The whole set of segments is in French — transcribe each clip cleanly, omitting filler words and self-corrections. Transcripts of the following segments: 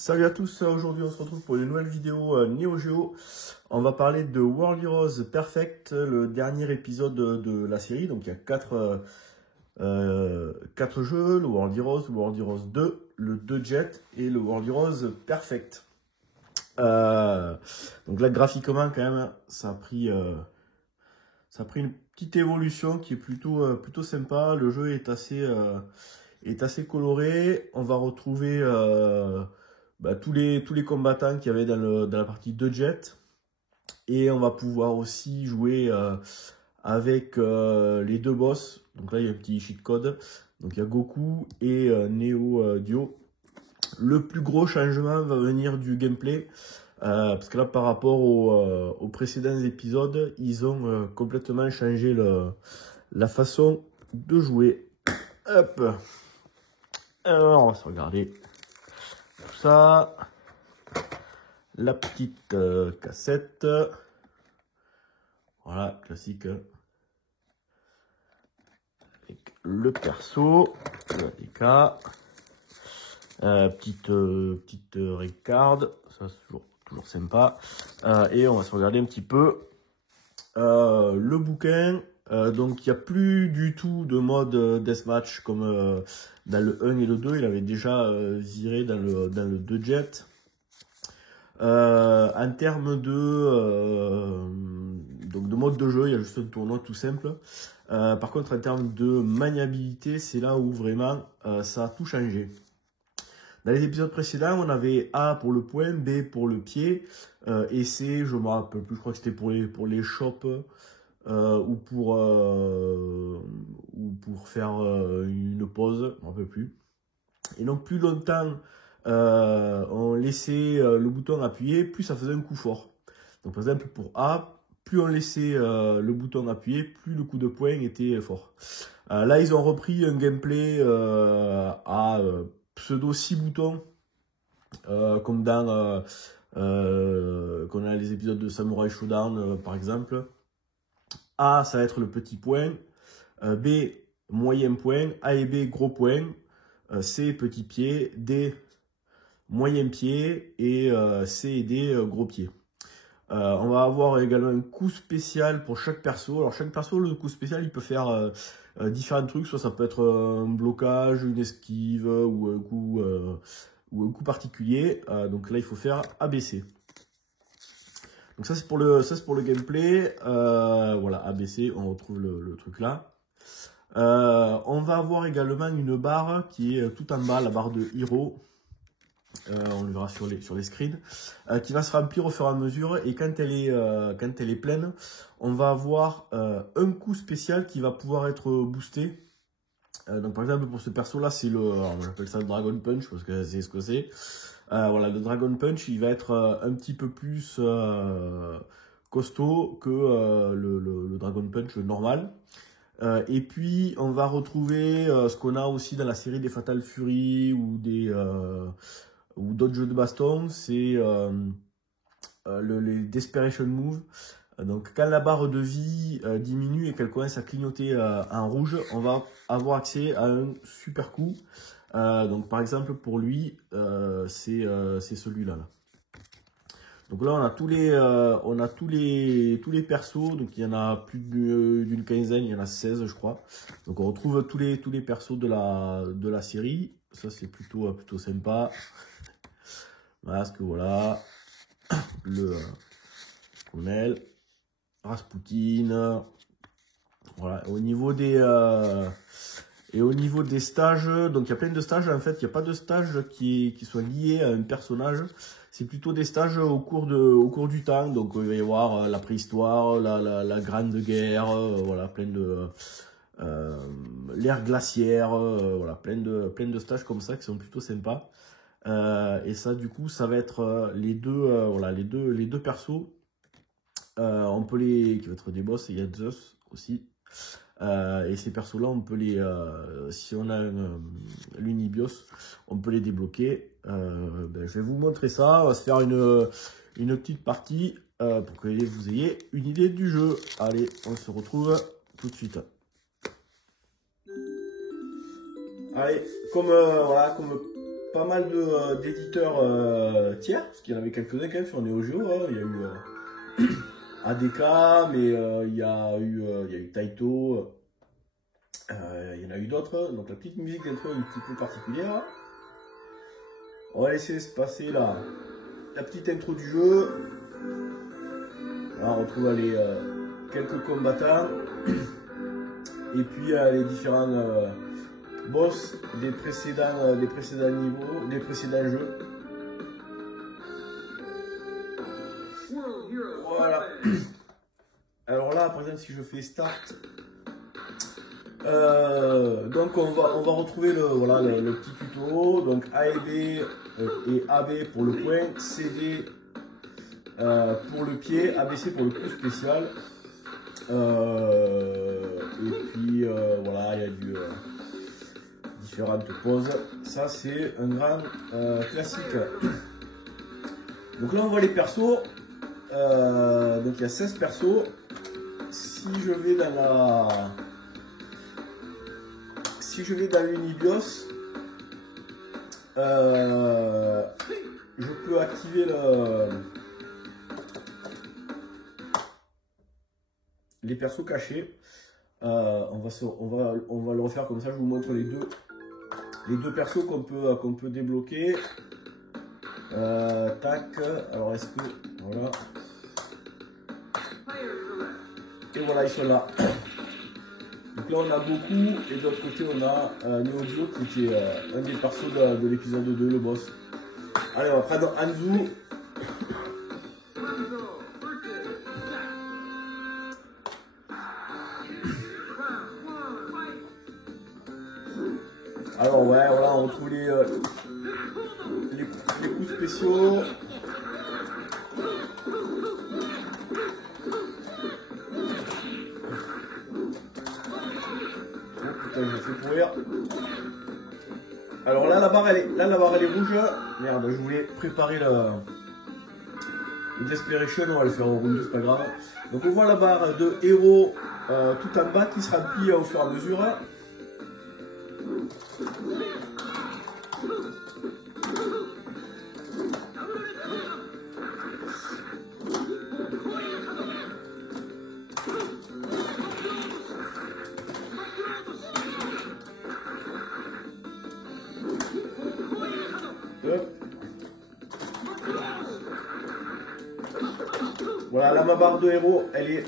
Salut à tous, aujourd'hui on se retrouve pour une nouvelle vidéo Neo Geo. On va parler de World Heroes Perfect, le dernier épisode de la série. Donc il y a quatre jeux, le World Heroes 2, le 2 Jet et le World Heroes Perfect. Donc là graphiquement quand même, ça a pris une petite évolution qui est plutôt sympa. Le jeu est assez coloré. On va retrouver tous les combattants qu'il y avait dans la partie 2 Jet. Et on va pouvoir aussi jouer avec les deux boss. Donc là, il y a un petit cheat code. Donc il y a Goku et Neo Dio. Le plus gros changement va venir du gameplay. Parce que là, par rapport aux précédents épisodes, ils ont complètement changé la façon de jouer. Hop. Alors, on va se regarder tout ça. La petite cassette. Voilà, classique. Avec le perso, le ATK. Petite recard. Ça, c'est toujours sympa. Et on va se regarder un petit peu le bouquin. Donc, il n'y a plus du tout de mode deathmatch comme dans le 1 et le 2. Il avait déjà viré dans le 2 Jet. En termes de mode de jeu, il y a juste un tournoi tout simple. Par contre, en termes de maniabilité, c'est là où vraiment ça a tout changé. Dans les épisodes précédents, on avait A pour le poing, B pour le pied, et C, je me rappelle plus, je crois que c'était pour les chops, ou pour faire une pause, je me rappelle plus. Et donc plus longtemps on laissait le bouton appuyé, plus ça faisait un coup fort. Donc par exemple pour A, plus on laissait le bouton appuyé, plus le coup de poing était fort. Là ils ont repris un gameplay à pseudo 6 boutons, comme dans qu'on a les épisodes de Samurai Shodown par exemple. A ça va être le petit point, B moyen point, A et B gros point, C petit pied, D moyen pied et C et D gros pied. On va avoir également un coup spécial pour chaque perso. Alors chaque perso, le coup spécial, il peut faire différents trucs. Soit ça peut être un blocage, une esquive ou un coup particulier. Donc là, il faut faire ABC. Donc ça c'est pour le gameplay. Voilà, ABC, on retrouve le truc là. On va avoir également une barre qui est tout en bas, la barre de Hero. On le verra sur les screens, qui va se remplir au fur et à mesure, et quand elle est pleine, on va avoir un coup spécial qui va pouvoir être boosté. Donc par exemple pour ce perso là, c'est on appelle ça le Dragon Punch parce que c'est ce que c'est. Voilà, le Dragon Punch, il va être un petit peu plus costaud que le Dragon Punch normal. Et puis on va retrouver ce qu'on a aussi dans la série des Fatal Fury ou d'autres jeux de baston, c'est les Desperation Move. Donc quand la barre de vie diminue et qu'elle commence à clignoter en rouge, on va avoir accès à un super coup. Donc par exemple pour lui, c'est celui-là. Là. Donc là on a tous les persos, donc il y en a plus d'une quinzaine, il y en a 16 je crois. Donc on retrouve tous les persos de la série. Ça c'est plutôt sympa. Masque, voilà. Le colonel. Rasputin. Voilà. Au niveau des stages, donc il y a plein de stages. En fait, il n'y a pas de stage qui soit lié à un personnage. C'est plutôt des stages au cours du temps. Donc il va y avoir la préhistoire, la grande guerre, voilà, plein de l'ère glaciaire, voilà, plein de stages comme ça qui sont plutôt sympas. Et ça du coup ça va être les deux persos, on peut qui va être des boss, et il y a Zeus aussi, et ces persos là on peut si on a l'Unibios on peut les débloquer. Je vais vous montrer ça, on va se faire une petite partie pour que vous ayez une idée du jeu. Allez, on se retrouve tout de suite. Allez, comme pas mal d'éditeurs tiers, parce qu'il y en avait quelques-uns quand même sur Neo Geo. Hein. Il y a eu ADK, mais il y a eu Taito, il y en a eu d'autres. Donc la petite musique d'intro est un petit peu particulière. On va laisser se passer la petite intro du jeu. Là, on retrouve quelques combattants. Et puis les différents boss des précédents niveaux, des précédents jeux. Voilà. Alors là, par exemple, si je fais start, donc on va retrouver le petit tuto. Donc A et B et AB pour le point, CD pour le pied, ABC pour le coup spécial. Et puis voilà, il y a différentes poses. Ça c'est un grand classique. Donc là on voit les persos. Donc il y a 16 persos. Si je vais dans l'Unibios, je peux activer les persos cachés. On va le refaire comme ça. Je vous montre les deux persos qu'on peut débloquer. Tac. Alors est-ce que voilà. Et voilà, ils sont là. Donc là on a beaucoup, et de l'autre côté on a Neo Geo qui était un des persos de l'épisode 2, le boss. Allez, on va prendre Anzu. Alors ouais, voilà, on retrouve les coups spéciaux. Je me fais pourrir. Alors là la barre elle est rouge. Merde, je voulais préparer le Desperation, on va le faire au round, c'est pas grave. Donc on voit la barre de héros tout en bas qui se remplit au fur et à mesure. Voilà, là ma barre de héros, elle est...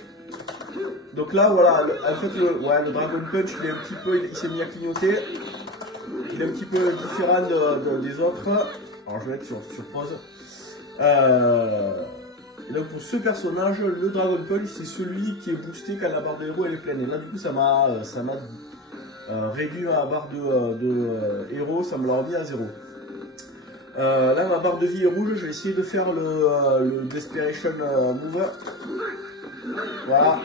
Donc là, voilà, en fait, le Dragon Punch, il s'est mis à clignoter. Il est un petit peu différent des autres. Alors je vais mettre sur pause. Et donc pour ce personnage, le Dragon Punch, c'est celui qui est boosté quand la barre de héros elle est pleine. Et là, du coup, ça m'a réduit ma barre de héros, ça me l'a remis à 0. Là ma barre de vie est rouge, je vais essayer de faire le Desperation Move. Voilà.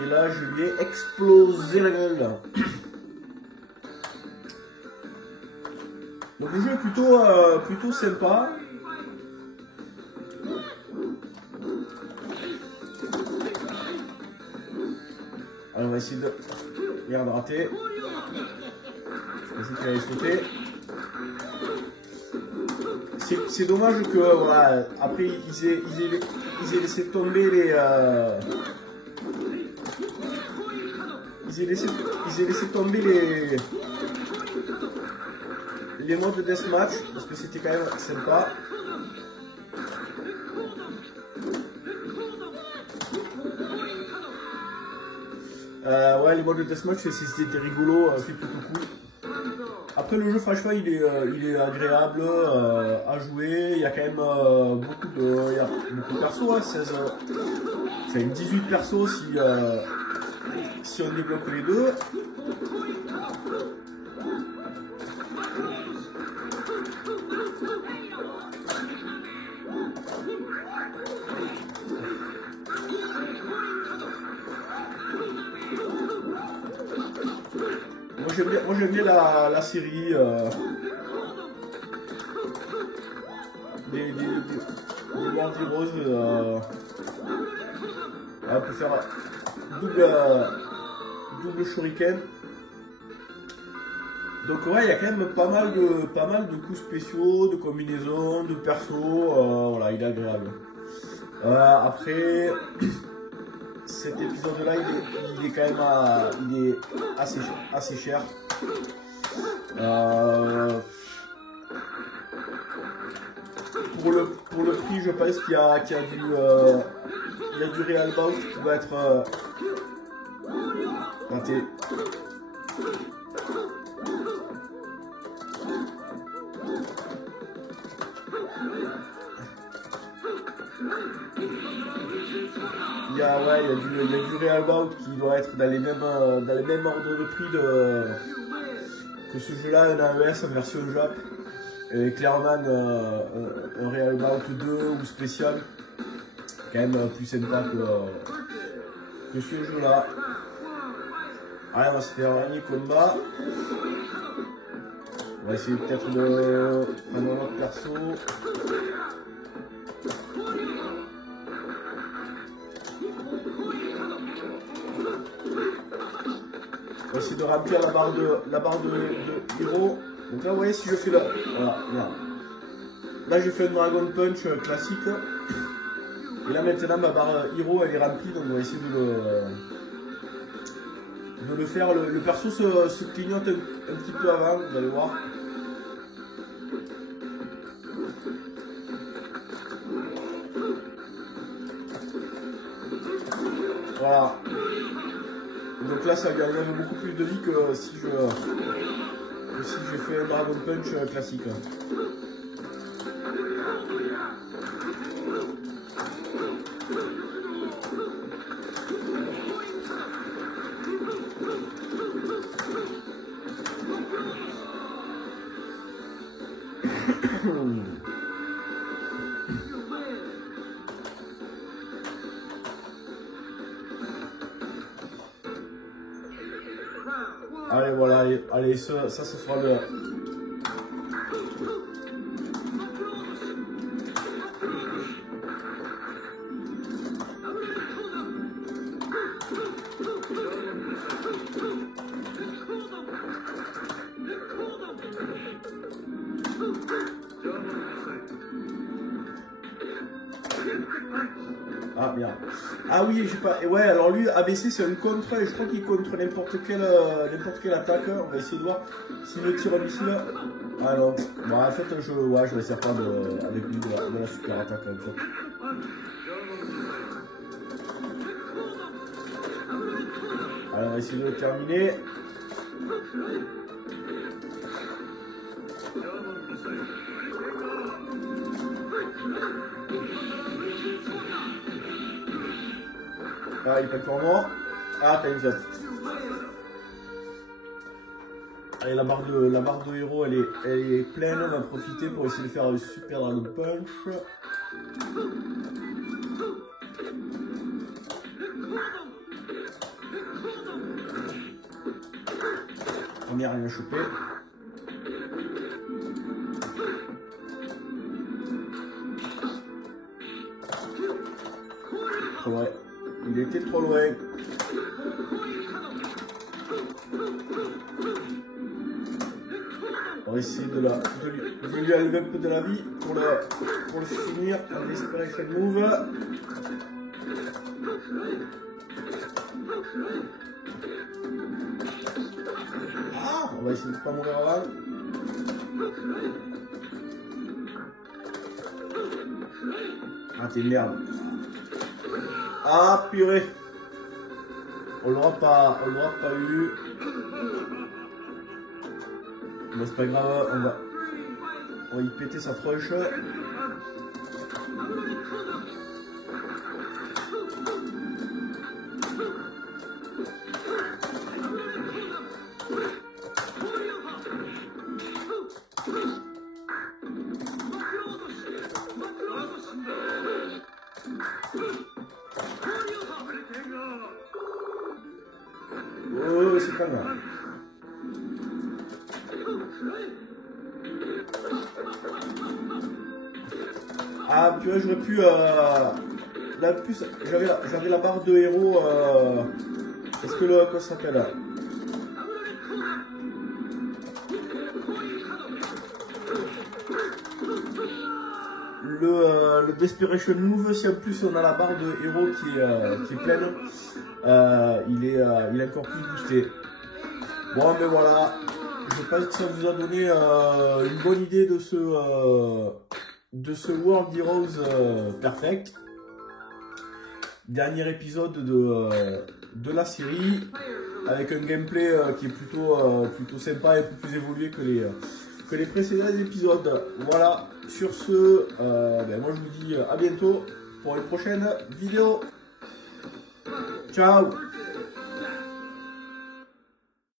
Et là je lui ai explosé la gueule. Donc le jeu est plutôt sympa. Alors on va essayer de... Merde, raté. Je pensais qu'il allait sauter. C'est dommage que voilà, après ils aient laissé tomber les ils aient laissé tomber les modes de deathmatch parce que c'était quand même sympa. Ouais, les modes de deathmatch c'était rigolo, c'est plutôt cool. Après le jeu franchement il est agréable à jouer, il y a quand même beaucoup de persos, hein, 16, enfin 18 persos si on débloque les deux. Moi j'aime bien la série des World Heroes. On peut faire double shuriken. Donc ouais, il y a quand même pas mal de coups spéciaux, de combinaisons, de persos, voilà, il est agréable. Après, cet épisode-là, il est quand même il est assez cher. Pour le prix, je pense qu'il y a du Real Bout qui va être raté. Il y a du Real Bout qui doit être dans les mêmes ordres de prix que ce jeu-là, un AES en version Jap. Et clairement, un Real Bout 2 ou spécial, quand même plus sympa que ce jeu-là. Allez, on va se faire un dernier combat. On va essayer peut-être de prendre un autre perso. On va essayer de remplir la barre de héros. Donc là, vous voyez, si je fais là, voilà, là j'ai fait un Dragon Punch classique. Et là maintenant, ma barre héros elle est remplie, donc on va essayer de le faire. Le perso se clignote un petit peu avant, vous allez voir. Voilà. Donc là, ça lui enlève beaucoup plus de vie que si j'ai fait un Dragon Punch classique. Allez, voilà, allez, ça se fera le... Ah merde. Ah oui, j'ai pas. Et ouais, alors lui, ABC c'est un contre, et je crois qu'il contre n'importe quelle attaque. On va essayer de voir s'il me tire un missile. Ah non. Bon, en fait, je vais essayer pas avec lui de la super attaque en fait. Alors, on va essayer de le terminer. Ah, il est pas encore mort. Ah, time shot. Allez, la barre de héros, elle est pleine. On va en profiter pour essayer de faire un super Dragon Punch. On n'y a rien chopé. Ouais, il était trop loin. On va essayer de lui enlever un peu de la vie pour le finir. Un Desperation Move. Ah, on va essayer de ne pas mourir avant. Ah, t'es merde. Ah, purée. On l'aura pas eu. Bon, c'est pas grave, on va y péter sa tronche. Oh, c'est pas grave. Ah, tu vois, j'aurais pu... j'avais la barre de héros Est-ce que le... Comment ça s'appelle? Le Desperation Move, si en plus on a la barre de héros qui est pleine, il est encore plus boosté. Bon, mais voilà, je pense que ça vous a donné une bonne idée de ce World Heroes Perfect. Dernier épisode de la série, avec un gameplay qui est plutôt sympa et plus évolué que les précédents épisodes. Voilà, sur ce, moi je vous dis à bientôt pour une prochaine vidéo. Ciao!